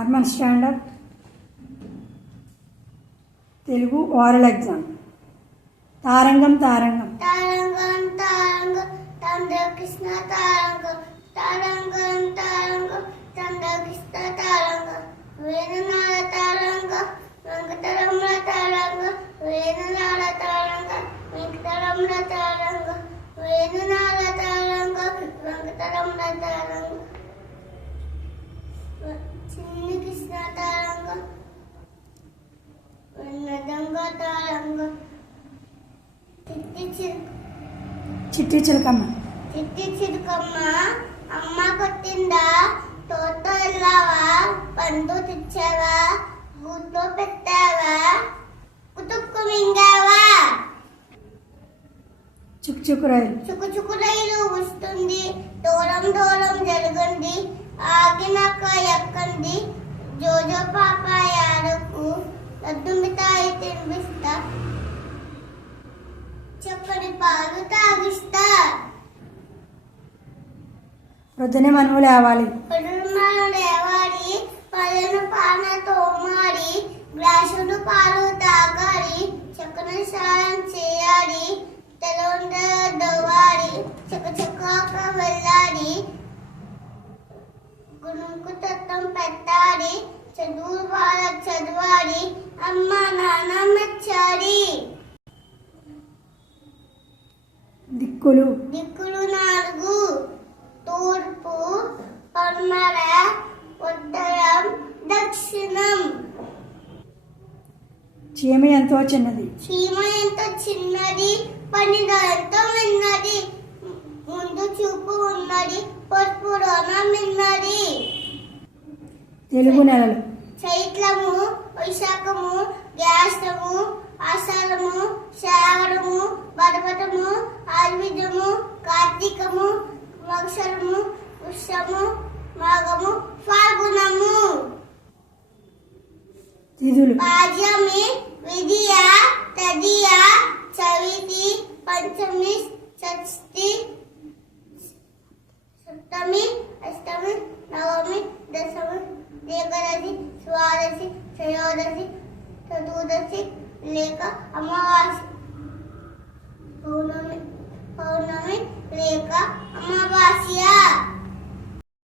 Arman, stand up. Telugu oral exam. Tarangam, tarangam. Tarangam, tarangam, Tandra Krishna tarangam. Tarangam, tarangam, Tandra Krishna tarangam. Venunala tarangam, Venkataramla tarangam. Venunala tarangam, Venkataramla tarangam. Venunala tarangam, Venkataramla tarangam. Chinni Krishna tarangam. Venadanga tarangam. చిట్టి చిలకమ్మ. చిట్టి చిలకమ్మ అమ్మ కొట్టిందా, తోట వెళ్ళావా, పండు తెచ్చావా, గూట్లో పెట్టావా, కుతుక్కు మింగావా. చుక్కు చుక్కు రైలు. చుక్కు చుక్కు రైలు వస్తుంది, దూరం దూరం జరగండి, ఆగినాక ఎక్కండి, జోజో పాప యాడకు, లడ్డు మిఠాయి తినిపిస్తా, చక్కని పాలు తాగిస్తా. పొద్దునే మనము లేవాలి. లేవాలి, పళ్ళను పాన తోమాలి, గ్లాసులు పాలు తాగాలి, చక్కని స్నానం చేయాలి, తెలవాలి, చక్కగా వెళ్ళాలి, గుణంకు తత్వం పెట్టాలి, చదువు వాళ్ళకి చదవాలి, అమ్మ నాన్న మెచ్చాలి. దిక్కులు. దిక్కులు 4: తూర్పు, పడమర, ఉత్తరం, దక్షిణం. చీమ ఎంతో చిన్నది. చీమ ఎంతో చిన్నది, పనిద ఎంతో మిన్నది, ముందు చూపు ఉన్నది, పసుపు రోన మిన్నది. తెలుగు నెలలు. చైత్రము, వైశాఖము, జ్యేష్ఠము, ఆషాఢము, శ్రావణము, భరతము, ఆర్విదము, కార్తీకము, మగశరము, వృషము, మాఘము, ఫాల్గుణము. తిథులు. పాడ్యమి, విధియ, తదియ, చవితి, పంచమి, షష్ఠి, సప్తమి, అష్టమి, నవమి, దశమి, ఏకాదశి, ద్వాదశి, త్రయోదశి, చతుర్దశి, లేక అమావాస్య. పౌర్ణమి లేక అమావాస్య.